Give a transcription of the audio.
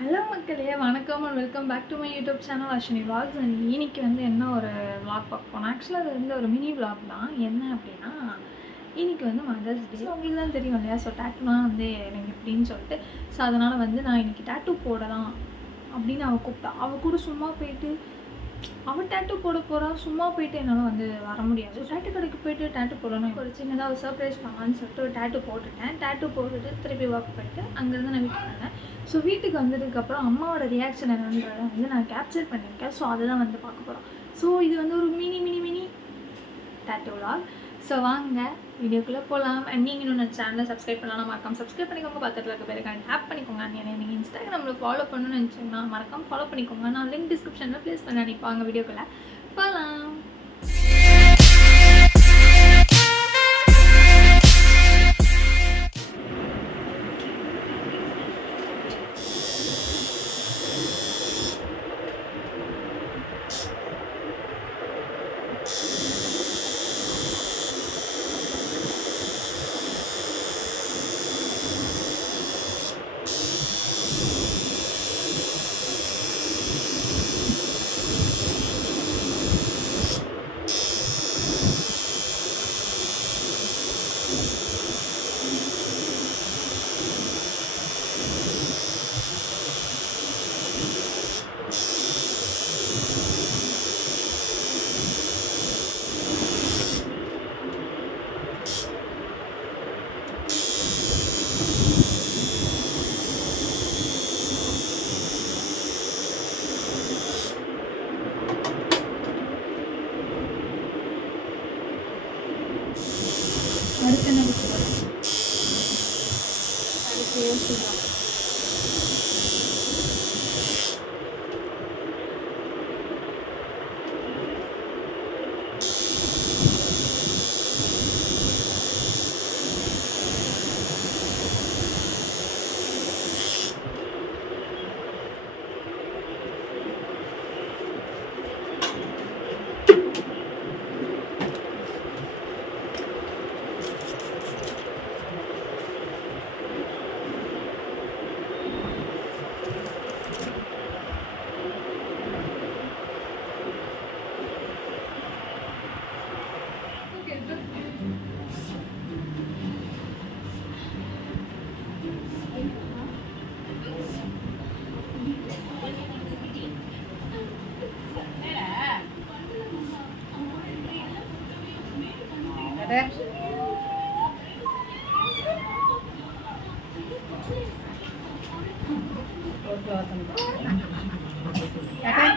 Hello மக்களே வணக்கம் and welcome back to my YouTube channel Ashwini vlogs and இன்னைக்கு வந்து என்ன ஒரு வ்ளாக் பார்க்க போனோம் ஆக்சுவலாக அது வந்து ஒரு மினி vlog தான். என்ன அப்படின்னா இன்னைக்கு வந்து மதர்ஸ் டே உங்களுக்கு தான் தெரியும் இல்லையா? ஸோ டேட்டூனா வந்து எனக்கு எப்படின்னு சொல்லிட்டு. ஸோ அதனால் வந்து நான் இன்னைக்கு டேட்டூ போடலாம் அப்படின்னு அவள் கூப்பிட்டா. அவள் கூட சும்மா போயிட்டு அவள் டேட்டு போட போகிறா சும்மா போயிட்டு என்னால் வந்து வர முடியாது. டேட்டு கடைக்கு போயிட்டு டேட்டூ போடணும் ஒரு சின்னதாக ஒரு சர்ப்ரைஸ் பண்ணலான்னு சொல்லிட்டு ஒரு டேட்டு போட்டுட்டேன். டேட்டு போட்டுட்டு திருப்பி ஒர்க் பண்ணிட்டு அங்கேருந்து நான் வீட்டுக்கு வந்தேன். ஸோ வீட்டுக்கு வந்ததுக்கப்புறம் அம்மாவோட ரியாக்ஷன் என்னன்றதை வந்து நான் கேப்சர் பண்ணியிருக்கேன். ஸோ அதை தான் வந்து பார்க்க போகிறோம் ஸோ இது வந்து ஒரு mini mini mini tattoo vlog so வாங்க வீடியோக்குள்ளே போகலாம் அண்ட் நீங்கள் இன்னும் சேனலை சப்ஸ்கிரைப் பண்ணலாம் மறக்காம சப்ஸ்கிரைப் பண்ணிக்கோங்க. பக்கத்தில் இருக்க பேருக்கான டேப் பண்ணிக்கோங்க. நீங்கள் நீங்கள் இன்ஸ்டாகிராமில் ஃபாலோ பண்ணணும்னு நினச்சிங்கன்னா மறக்காம ஃபாலோ பண்ணிக்கோங்க. நான் லிங்க் டிஸ்கிரிப்ஷனில் ப்ளேஸ் பண்ண நினைப்பாங்க வீடியோக்குள்ளே போகலாம் அடுத்து என்ன அதுக்கு யோசிக்கலாம் teh Oke,